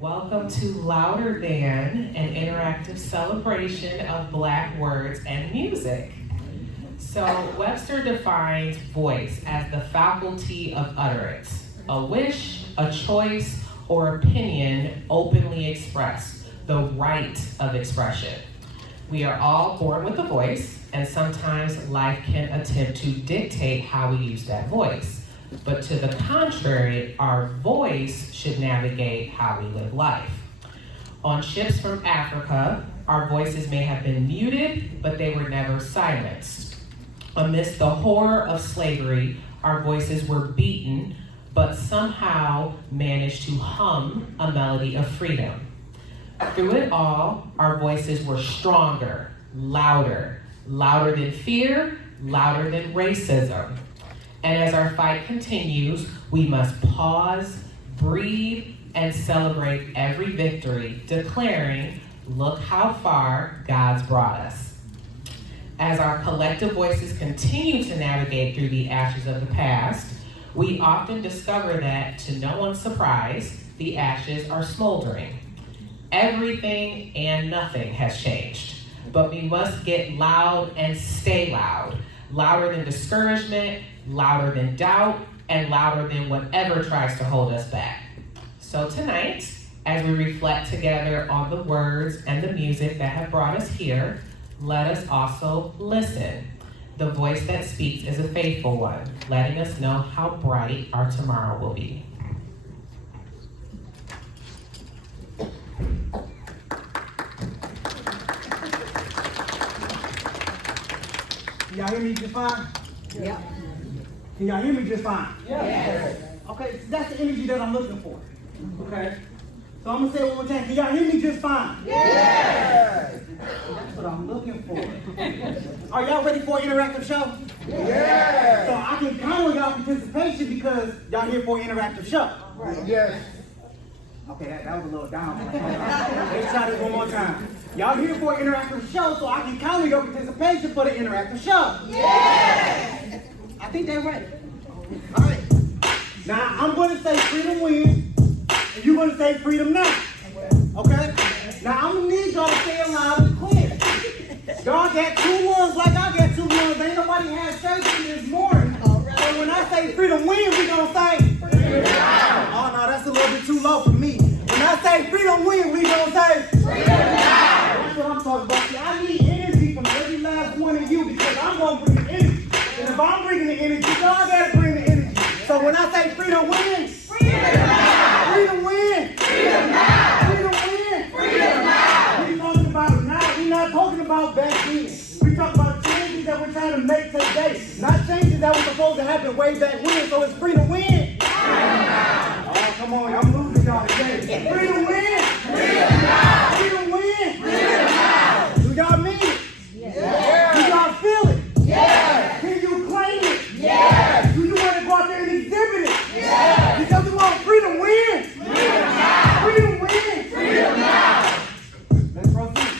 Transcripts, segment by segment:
Welcome to Louder Than, an interactive celebration of Black words and music. So Webster defines voice as the faculty of utterance, a wish, a choice, or opinion openly expressed, the right of expression. We are all born with a voice, and sometimes life can attempt to dictate how we use that voice. But to the contrary, our voice should navigate how we live life. On ships from Africa, our voices may have been muted, but they were never silenced. Amidst the horror of slavery, our voices were beaten, but somehow managed to hum a melody of freedom. Through it all, our voices were stronger, louder than fear, louder than racism. And as our fight continues, we must pause, breathe, and celebrate every victory, declaring, look how far God's brought us. As our collective voices continue to navigate through the ashes of the past, we often discover that, to no one's surprise, the ashes are smoldering. Everything and nothing has changed, but we must get loud and stay loud, louder than discouragement, louder than doubt, and louder than whatever tries to hold us back. So tonight, as we reflect together on the words and the music that have brought us here, let us also listen. The voice that speaks is a faithful one, letting us know how bright our tomorrow will be. Y'all hear me just fine? Yeah. Can y'all hear me just fine? Yes. Okay, so that's the energy that I'm looking for. Okay? So I'm gonna say it one more time. Can y'all hear me just fine? Yes. That's what I'm looking for. Are y'all ready for an interactive show? Yes. So I can count on y'all participation because y'all here for an interactive show. Right. Yes. Okay, that was a little down. Let's try this one more time. Y'all here for an interactive show, so I can count on your participation for the interactive show. Yes. I think they're ready. All right. Now I'm going to say freedom wins, and you're going to say freedom now. Okay? Now I'm going to need y'all to say it loud and clear. Y'all got 2 ones like I got 2 ones. Ain't nobody had surgery this morning. So when I say freedom wins, we going to say freedom now. Oh no, that's a little bit too low for me. When I say freedom wins, we going to say freedom now. That's what I'm talking about. See, I need energy from every last one of you because I'm going to bring the energy. And if I'm bringing the energy, y'all got to bring the energy. So when I say freedom wins, freedom now. Freedom wins, freedom now. Freedom wins, freedom now. We're talking about now. We're not talking about back then. We're talking about changes that we're trying to make today. Not changes that were supposed to happen way back when. So it's freedom wins. Oh, come on. I'm losing y'all today. Freedom wins. Freedom now. Freedom wins. Freedom now. Do y'all mean it? Yes. Do y'all feel it? Yes. Can you claim it? Yes. Do you want to go out there and exhibit it? Yes. Because we want freedom wins. Freedom now. Freedom wins. Freedom now. Let's proceed.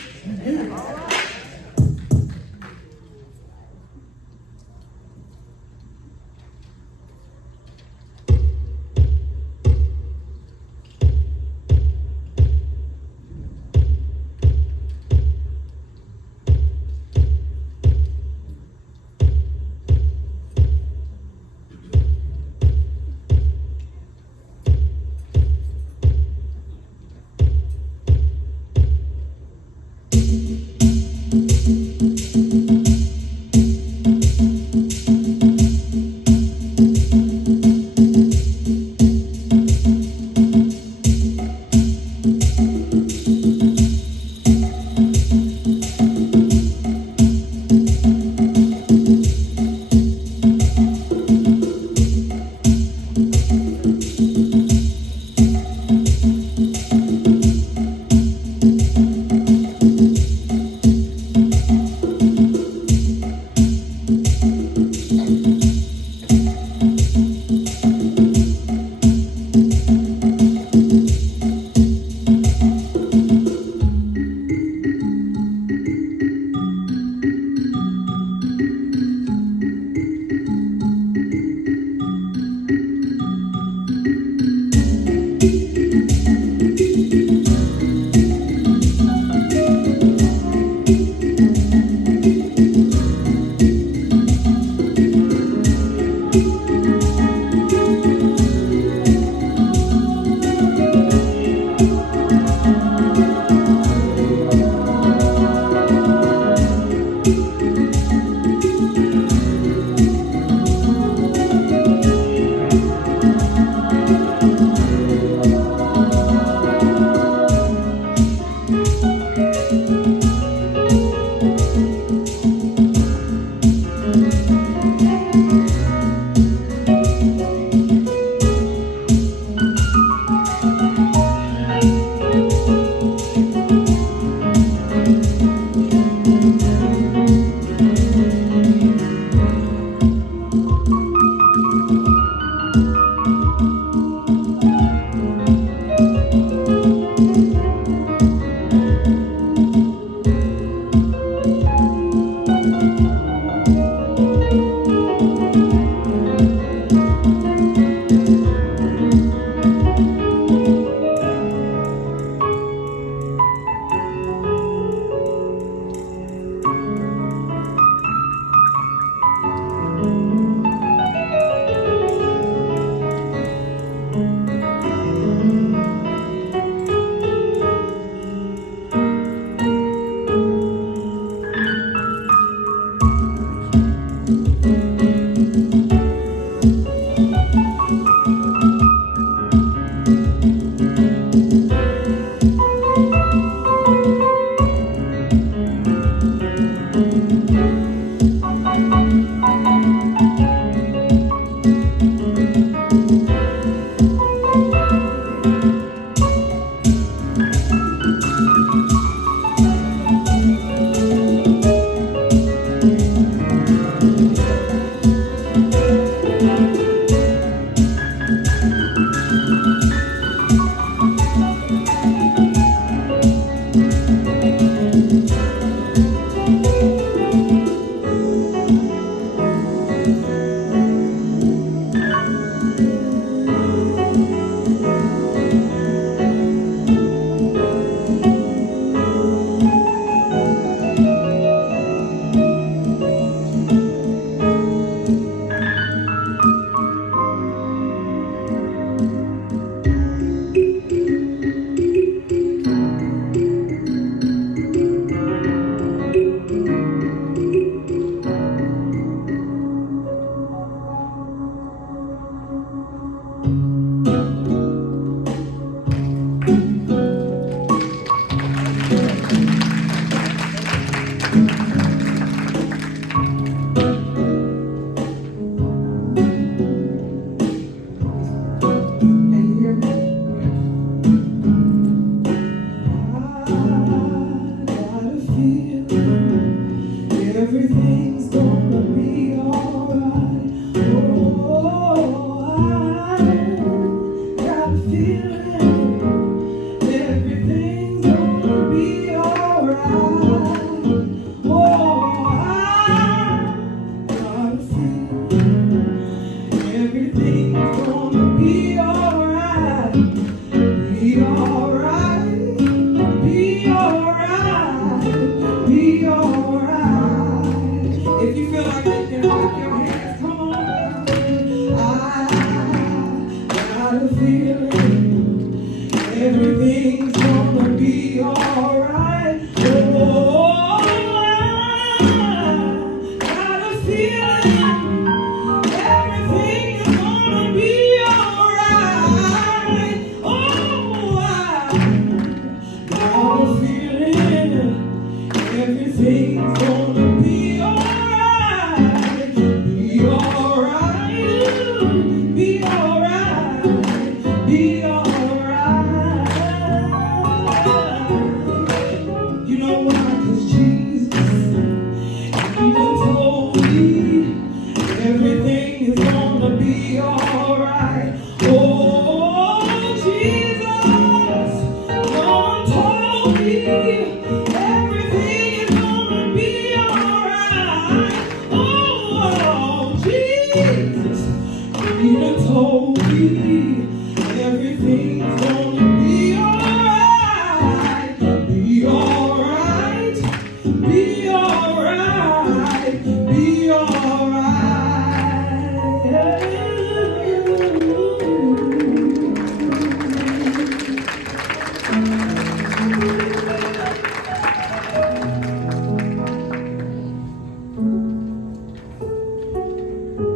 If you feel like it, then clap your hands. Come on. I got a feeling everything's gonna be alright. Oh, I got a feeling everything is gonna be alright. Oh, I got a feeling everything's gonna be alright. Be alright. Be alright. Be alright. You know why? 'Cause Jesus, He done told me everything is gonna be alright. Oh, Jesus, Lord told me everything is gonna be alright. Oh, Jesus, He done told me everything's gonna be alright. Be alright. Be alright. Be alright.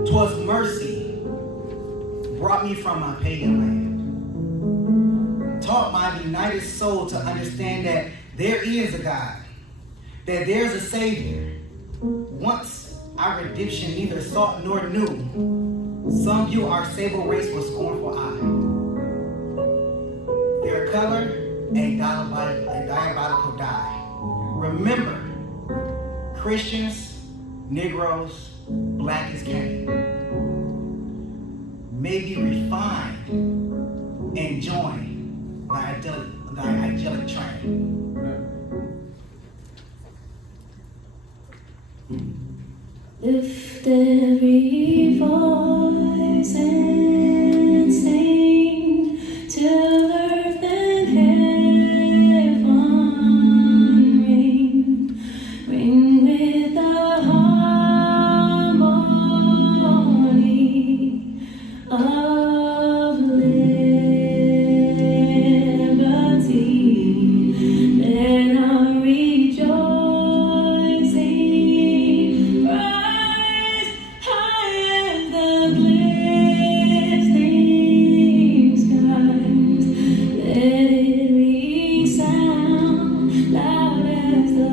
"'Twas mercy brought me from my pagan land, taught my united soul to understand that there is a God, that there's a Savior. Once our redemption neither sought nor knew, some view our sable race with scornful eye. Their color, a diabolical dye. Remember, Christians, Negroes, black as Cain, may be refined and join the angelic train. Lift every voice and sing till earth and heaven ring, ring with the harmony of liberty. Let our rejoicing rise high as the glistening skies. Let it resound loud as the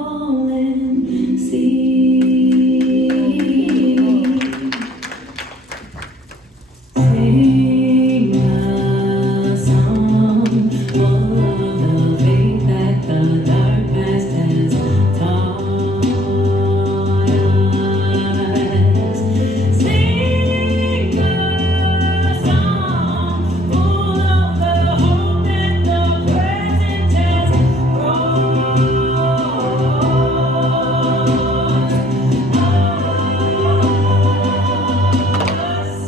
rolling sea. Sing a song of the faith that the dark past has taught us. Sing a song full of the hope that the present has brought us.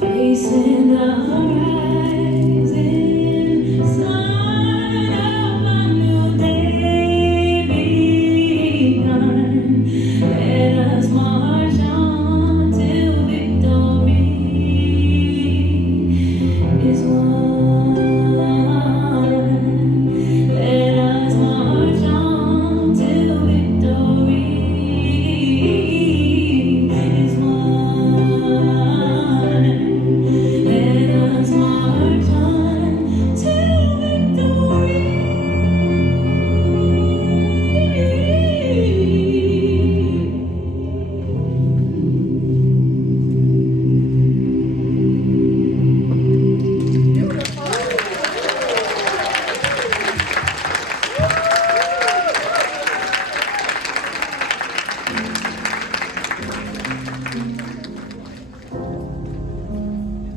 Facing the rising sun of a new day begun, let us march on till victory is won. Let us march on till victory is won. Let us march on till victory.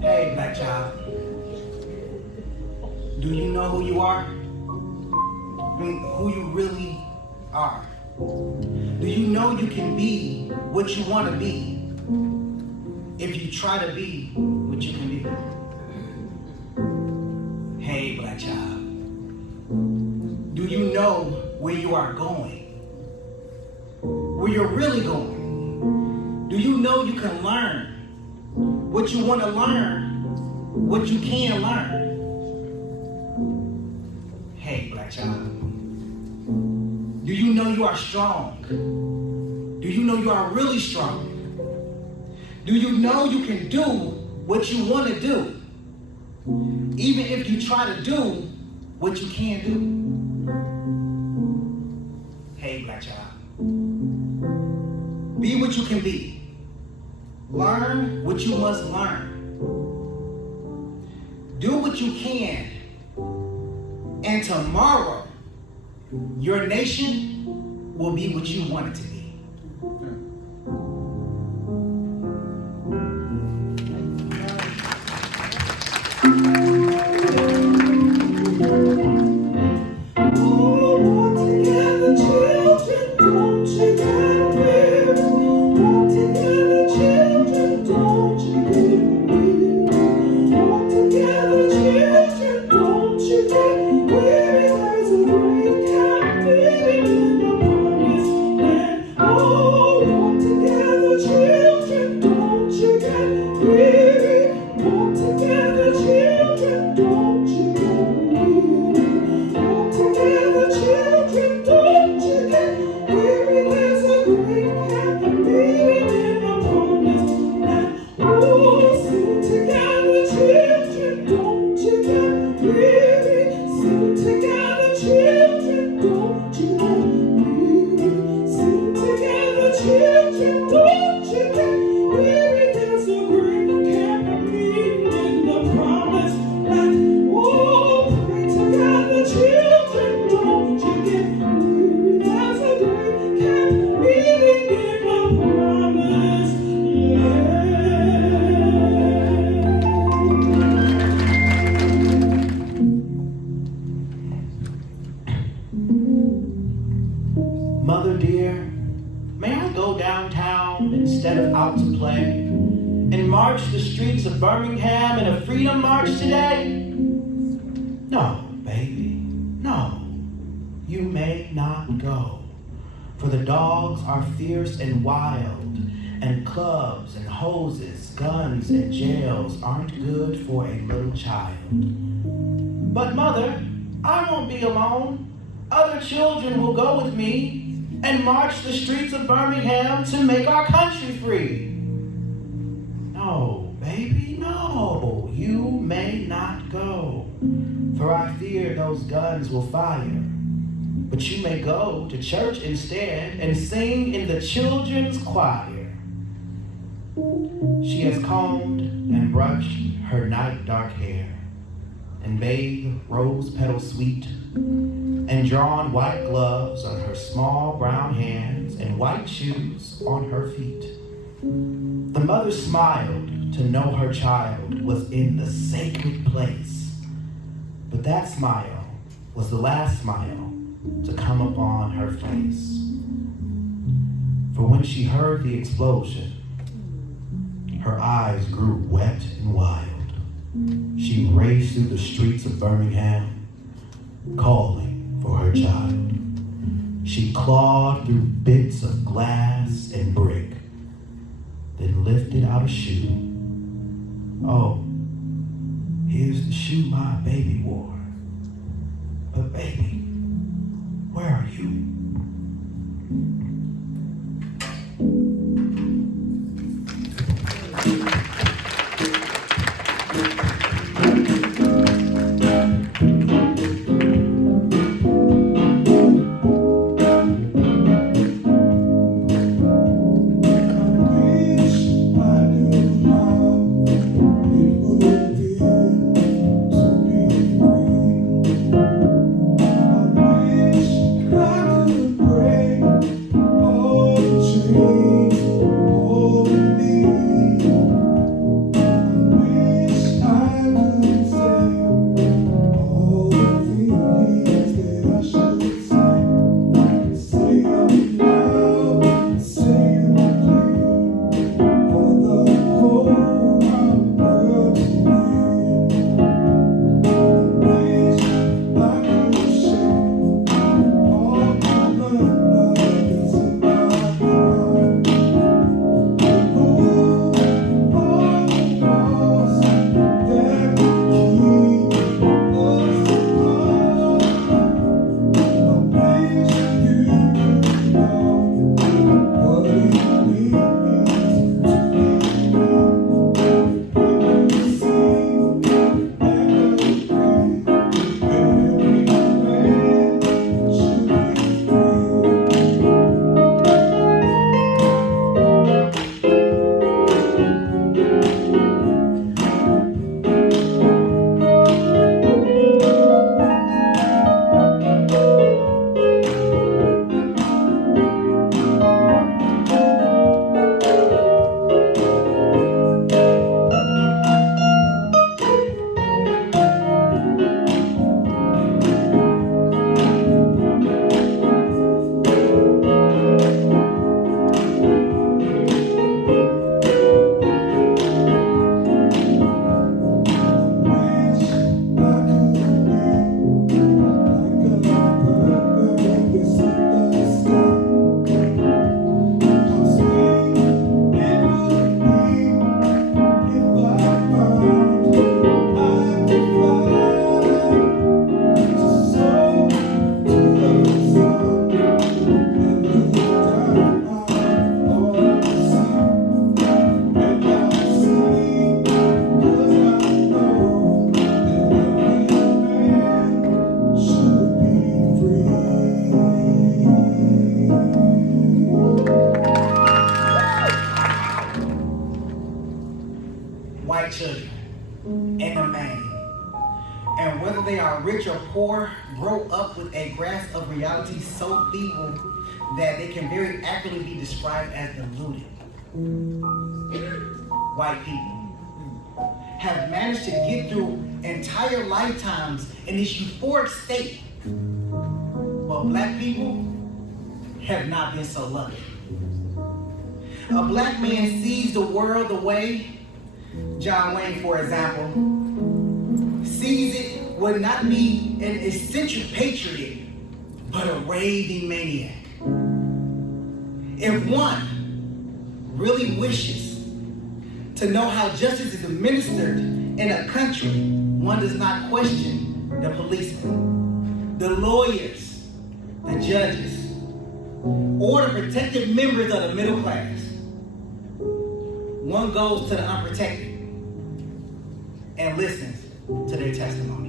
Hey, black child. Do you know who you are? I mean, who you really are. Do you know you can be what you want to be if you try to be what you can be? know where you are going, where you're really going? Do you know you can learn what you want to learn, what you can learn? Hey, black child. Do you know you are strong? Do you know you are really strong? Do you know you can do what you want to do, even if you try to do what you can't do? Hey, black child. Be what you can be. Learn what you must learn. Do what you can. And tomorrow, your nation will be what you want it to be. Mother dear, may I go downtown instead of out to play and march the streets of Birmingham in a freedom march today? No, baby, no, you may not go, for the dogs are fierce and wild, and clubs and hoses, guns and jails aren't good for a little child. But mother, I won't be alone. Other children will go with me and march the streets of Birmingham to make our country free. No, baby, no, you may not go, for I fear those guns will fire. But you may go to church instead and sing in the children's choir. She has combed and brushed her night dark hair, and bathed rose petal sweet, and drawn white gloves on her small brown hands and white shoes on her feet. The mother smiled to know her child was in the sacred place, but that smile was the last smile to come upon her face. For when she heard the explosion, her eyes grew wet and wild. She raced through the streets of Birmingham, calling for her child. She clawed through bits of glass and brick, then lifted out a shoe. Oh, here's the shoe my baby wore. But baby, where are you? I and whether they are rich or poor, grow up with a grasp of reality so feeble that they can very accurately be described as deluded. White people have managed to get through entire lifetimes in this euphoric state, but black people have not been so lucky. A black man sees the world the way John Wayne, for example, sees it would not be an eccentric patriot, but a raving maniac. If one really wishes to know how justice is administered in a country, one does not question the policemen, the lawyers, the judges, or the protected members of the middle class. One goes to the unprotected and listens to their testimony.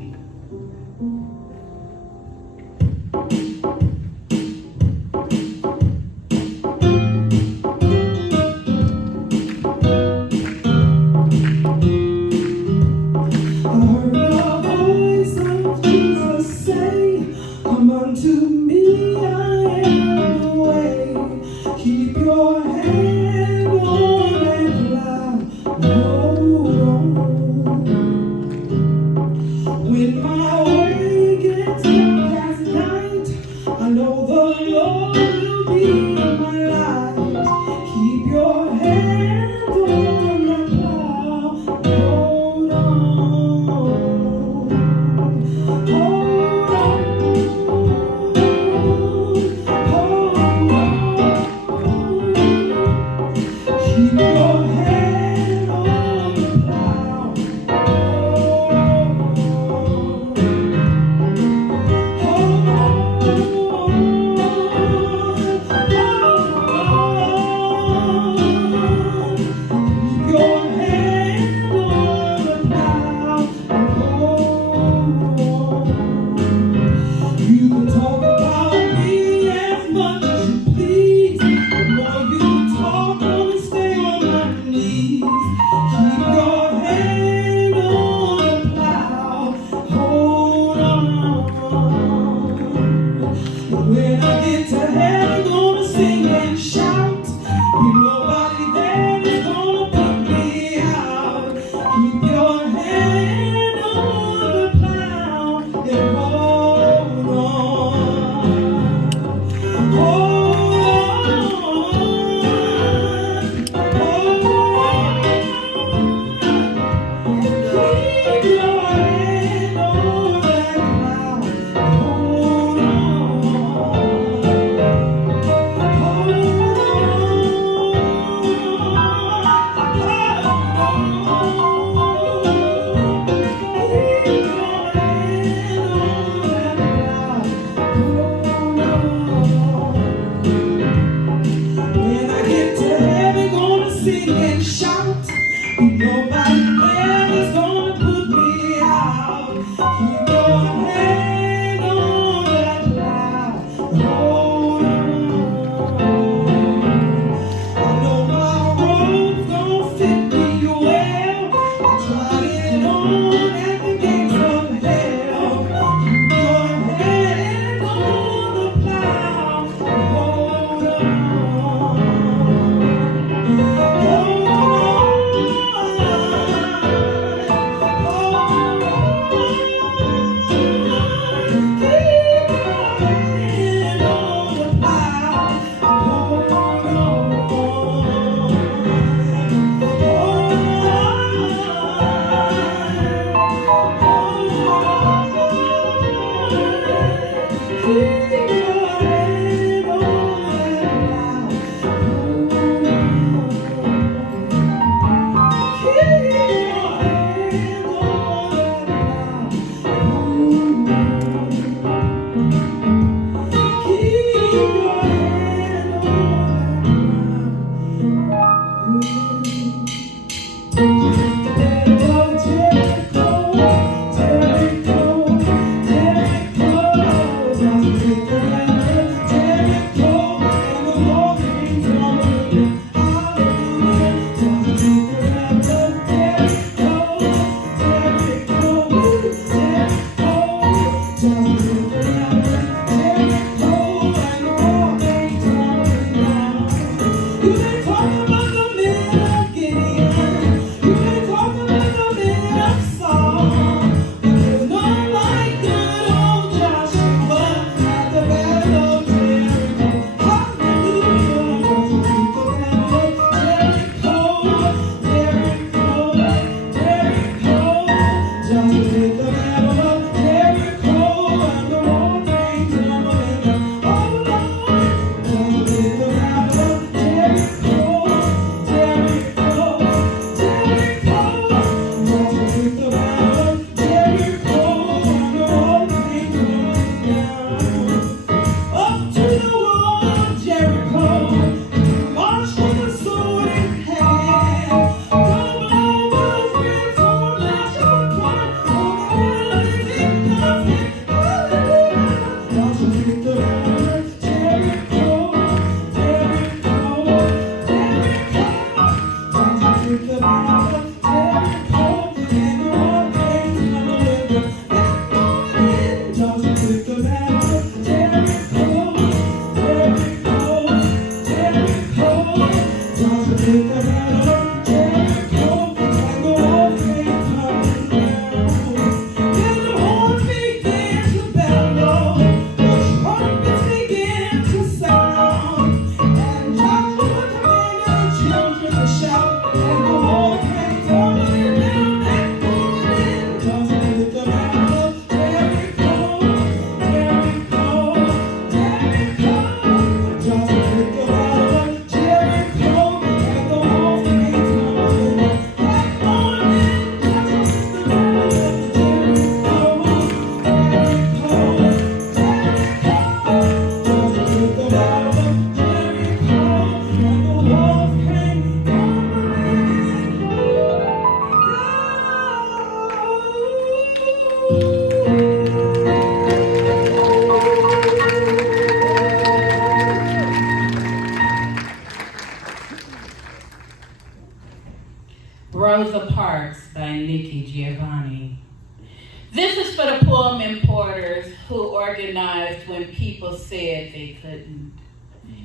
for the Pullman porters who organized when people said they couldn't,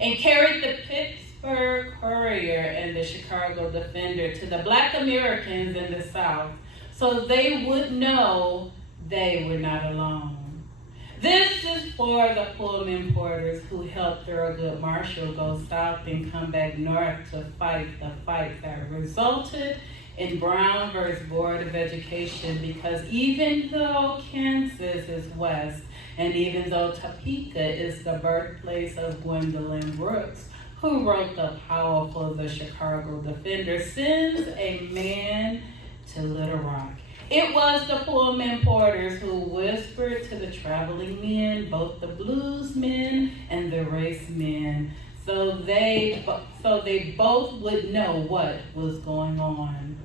and carried the Pittsburgh Courier and the Chicago Defender to the Black Americans in the South so they would know they were not alone. This is for the Pullman porters who helped Thurgood Marshall go south and come back north to fight the fight that resulted in Brown versus Board of Education, because even though Kansas is west, and even though Topeka is the birthplace of Gwendolyn Brooks, who wrote the powerful The Chicago Defender, sends a man to Little Rock. It was the Pullman porters who whispered to the traveling men, both the blues men and the race men, so they both would know what was going on.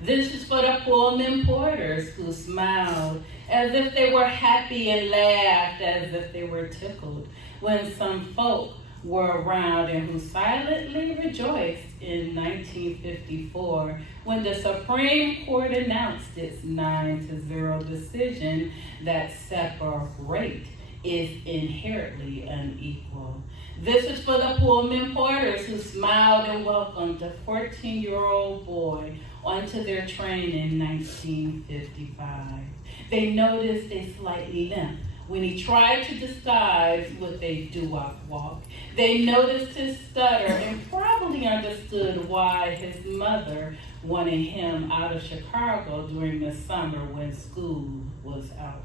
This is for the Pullman porters who smiled as if they were happy and laughed as if they were tickled when some folk were around, and who silently rejoiced in 1954 when the Supreme Court announced its 9-0 decision that separate is inherently unequal. This is for the Pullman porters who smiled and welcomed a 14-year-old boy onto their train in 1955. They noticed a slight limp when he tried to disguise with a doo-wop walk. They noticed his stutter and probably understood why his mother wanted him out of Chicago during the summer when school was out.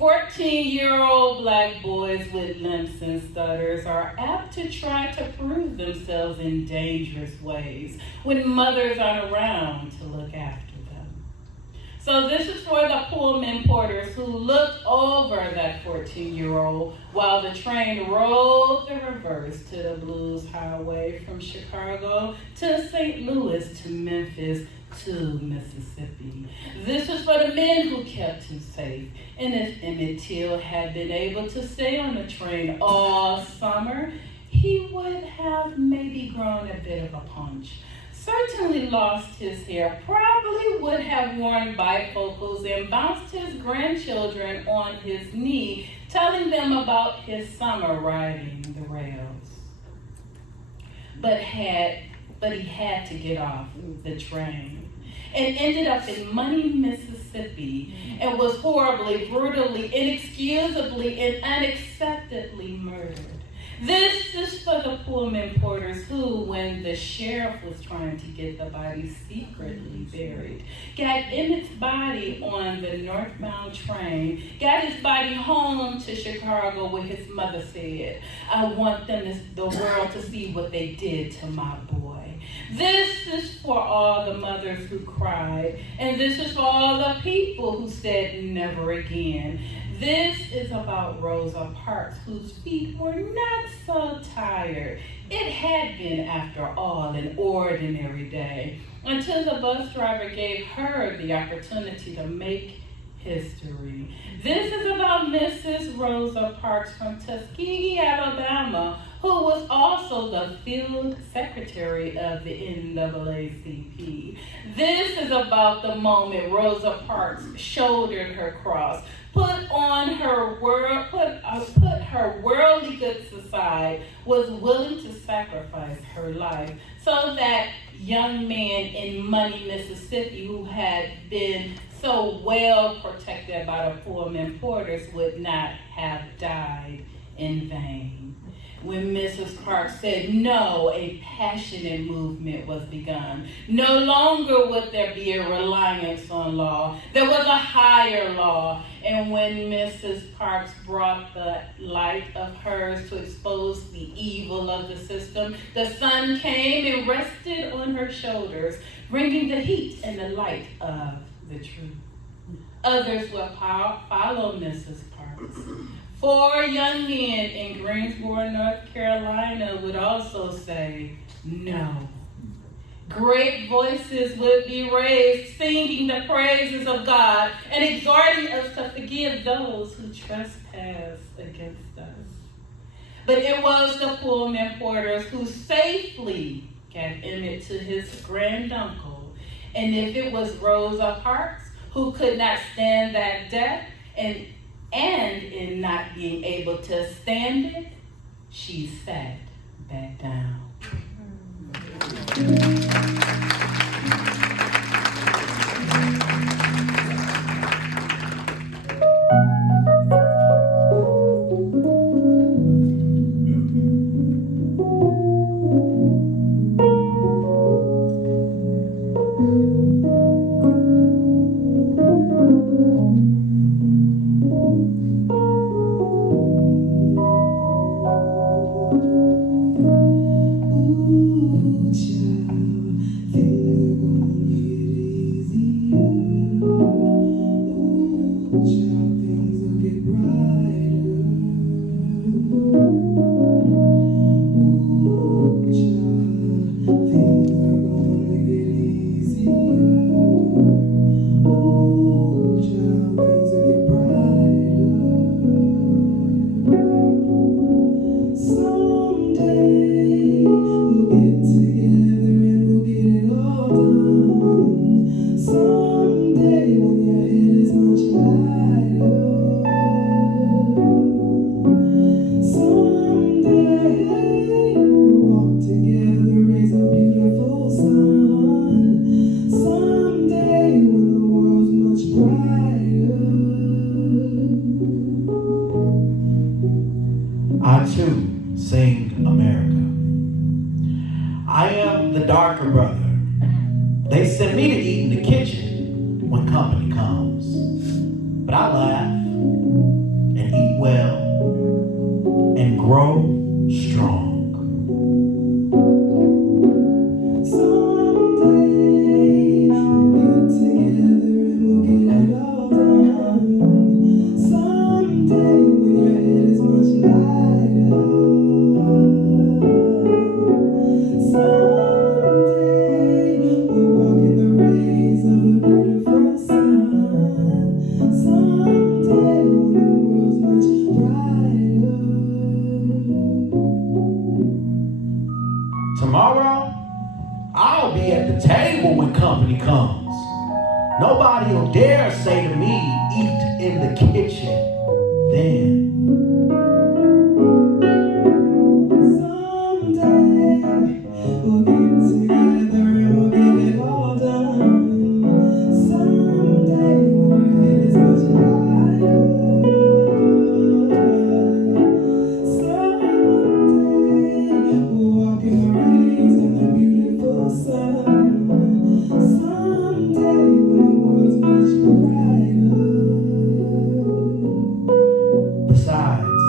14-year-old black boys with limps and stutters are apt to try to prove themselves in dangerous ways when mothers aren't around to look after them. So this is for the Pullman porters who looked over that 14-year-old while the train rolled the reverse to the Blues Highway from Chicago to St. Louis to Memphis to Mississippi. This is for the men who kept him safe. And if Emmett Till had been able to stay on the train all summer, he would have maybe grown a bit of a punch. Certainly lost his hair, probably would have worn bifocals and bounced his grandchildren on his knee, telling them about his summer riding the rails. But he had to get off the train and ended up in Money, Mississippi, and was horribly, brutally, inexcusably, and unacceptably murdered. This is for the Pullman porters who, when the sheriff was trying to get the body secretly buried, got Emmett's body on the northbound train, got his body home to Chicago where his mother said, "I want the world to see what they did to my boy." This is for all the mothers who cried, and this is for all the people who said never again. This is about Rosa Parks, whose feet were not so tired. It had been, after all, an ordinary day, until the bus driver gave her the opportunity to make history. This is about Mrs. Rosa Parks from Tuskegee, Alabama, who was also the field secretary of the NAACP. This is about the moment Rosa Parks shouldered her cross, put her worldly goods aside, was willing to sacrifice her life so that young man in Money, Mississippi, who had been so well protected by the Pullman porters, would not have died in vain. When Mrs. Parks said no, a passionate movement was begun. No longer would there be a reliance on law. There was a higher law. And when Mrs. Parks brought the light of hers to expose the evil of the system, the sun came and rested on her shoulders, bringing the heat and the light of the truth. Others will follow Mrs. Parks. 4 young men in Greensboro, North Carolina would also say no. Great voices would be raised, singing the praises of God and exhorting us to forgive those who trespass against us. But it was the Pullman porters who safely got Emmett to his granduncle. And if it was Rosa Parks who could not stand that death, and in not being able to stand it, she sat back down. I too sing America. I am the darker brother. They send me to eat in the kitchen when company comes. But I laugh and eat well and grow strong. Tomorrow, I'll be at the table when company comes. Nobody will dare say to me, eat in the kitchen then. Someday, we'll get together and we'll get it all done. Someday, when your head is much lighter. Someday, we'll walk in the rays of the beautiful sun. Someday, when the world's much brighter. Besides,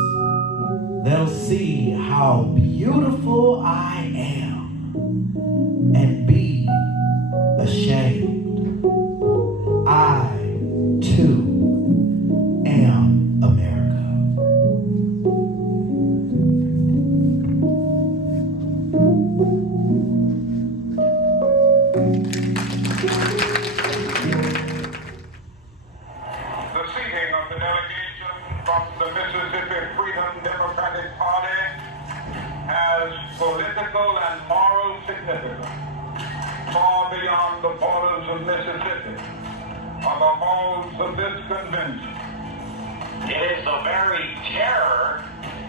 they'll see how beautiful I am and be ashamed. I too am America. The seating of the delegation from the Mississippi Freedom Democratic Party has political and moral significance far beyond the borders of Mississippi or the halls of this convention. It is the very terror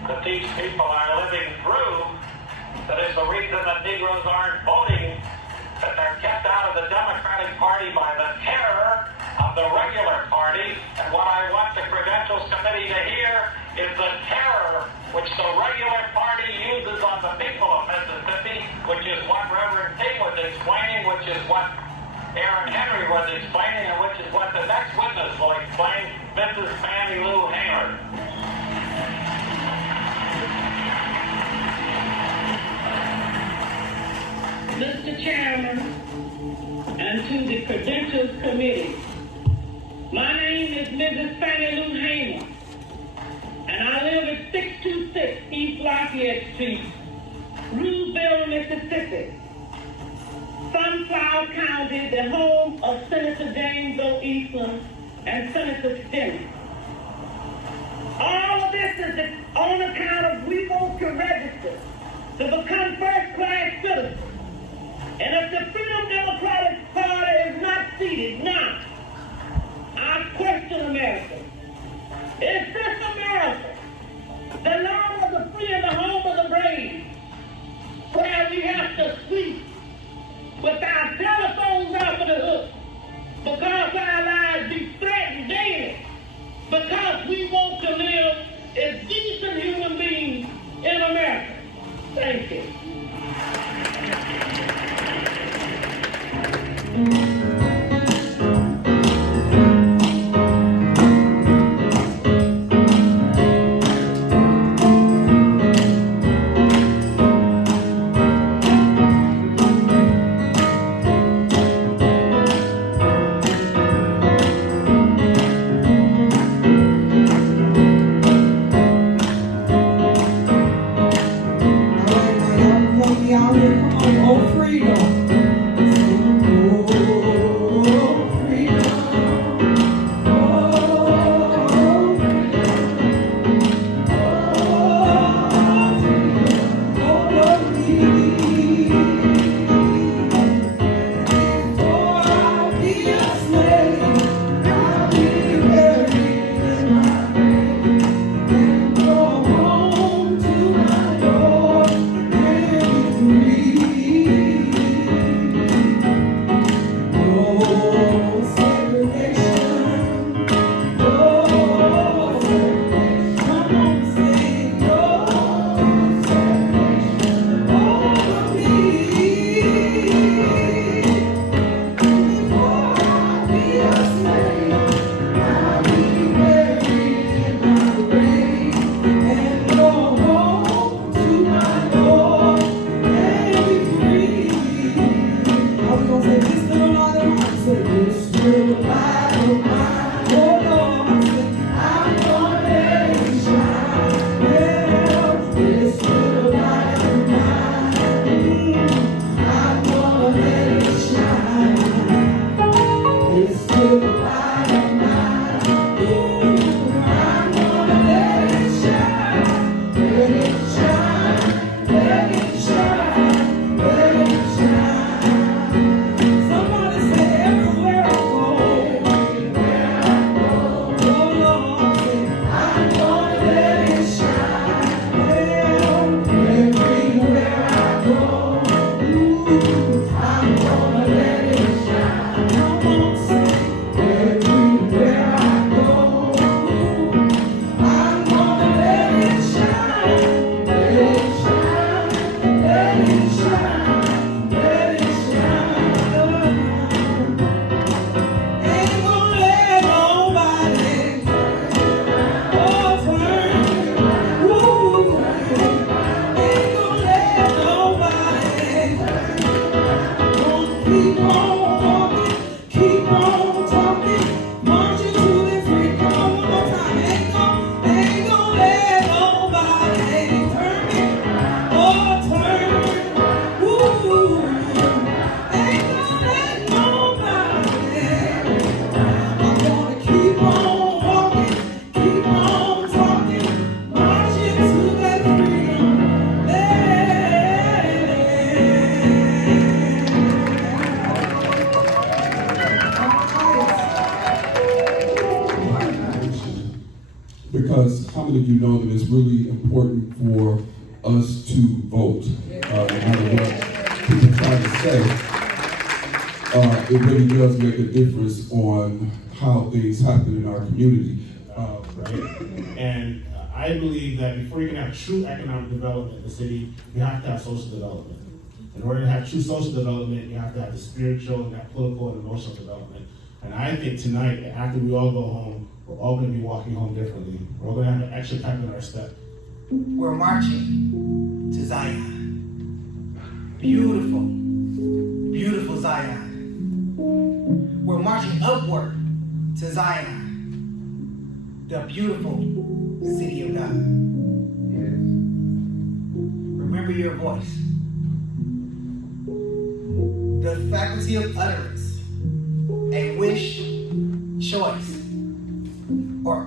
that these people are living through that is the reason that Negroes aren't voting, that they're kept out of the Democratic Party by the terror of the regular party. And what I want the Credentials Committee to hear is the terror which the regular party uses on the people of Mississippi, which is what Reverend King was explaining, which is what Aaron Henry was explaining, and which is what the next witness will explain, Mrs. Fannie Lou Hamer. Mr. Chairman, and to the Credentials Committee, my name is Mrs. Fannie Lou Hamer, and I live at 626 East Lafayette Street, Roosevelt, Mississippi, Sunflower County, the home of Senator James O. Eastland and Senator Sherman. All of this is on account of we vote to register to become first-class citizens. And if the Freedom Democratic Party is not seated now, because how many of you know that it's really important for us to vote? No matter what people try to say, it really does make a difference on how things happen in our community. Right? And I believe that before you can have true economic development in the city, you have to have social development. In order to have true social development, you have to have the spiritual and that political and emotional development. And I think tonight, after we all go home, we're all going to be walking home differently. We're all going to have an extra pep in our step. We're marching to Zion. Beautiful, beautiful Zion. We're marching upward to Zion, the beautiful city of God. Remember your voice. The faculty of utterance, a wish, choice, or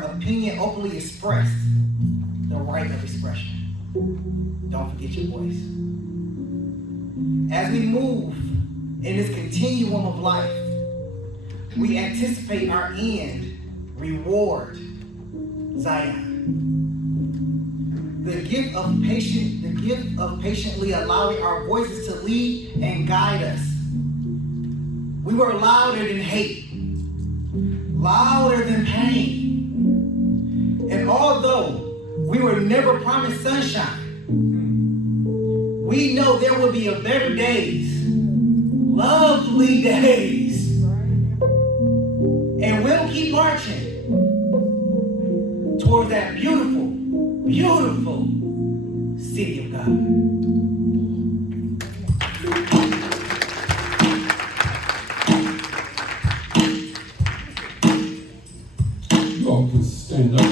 opinion openly expressed, the right of expression. Don't forget your voice. As we move in this continuum of life, we anticipate our end, reward, Zion. The gift of patiently allowing our voices to lead and guide us. We were louder than hate, louder than pain. And although we were never promised sunshine, we know there will be a better days, lovely days. And we'll keep marching toward that beautiful, beautiful city of God. You all can stand up.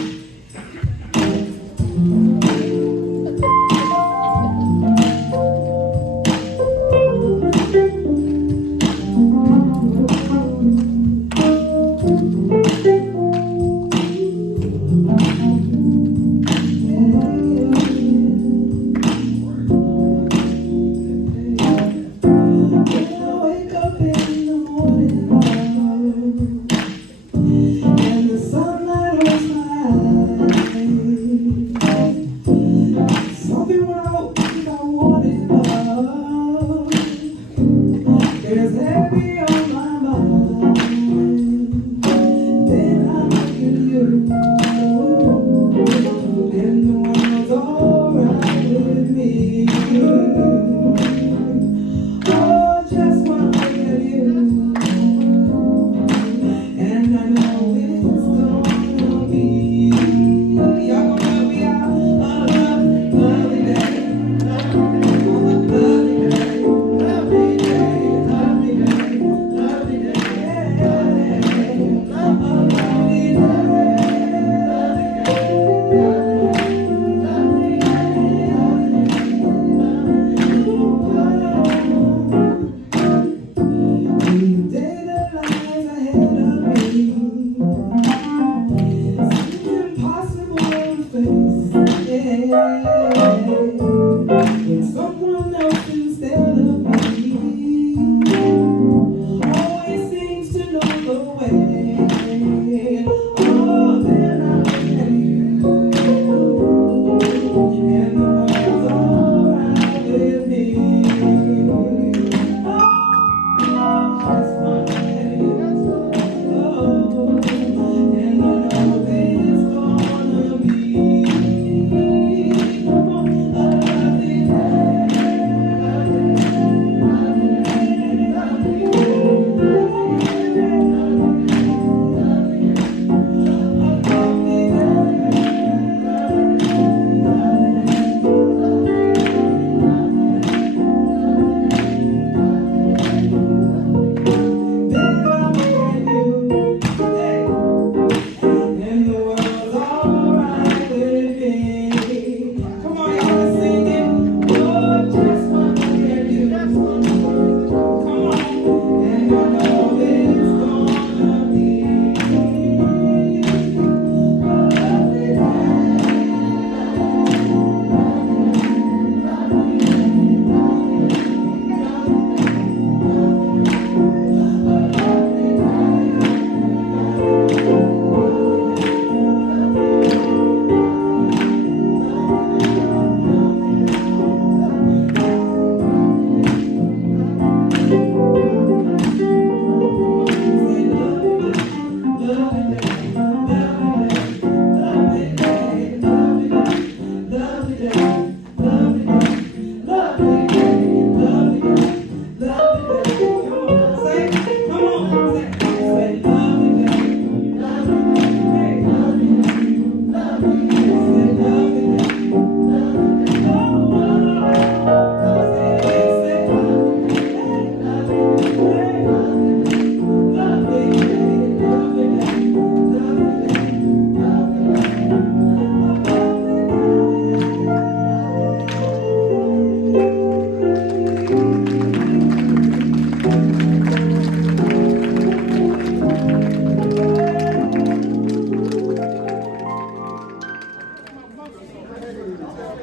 What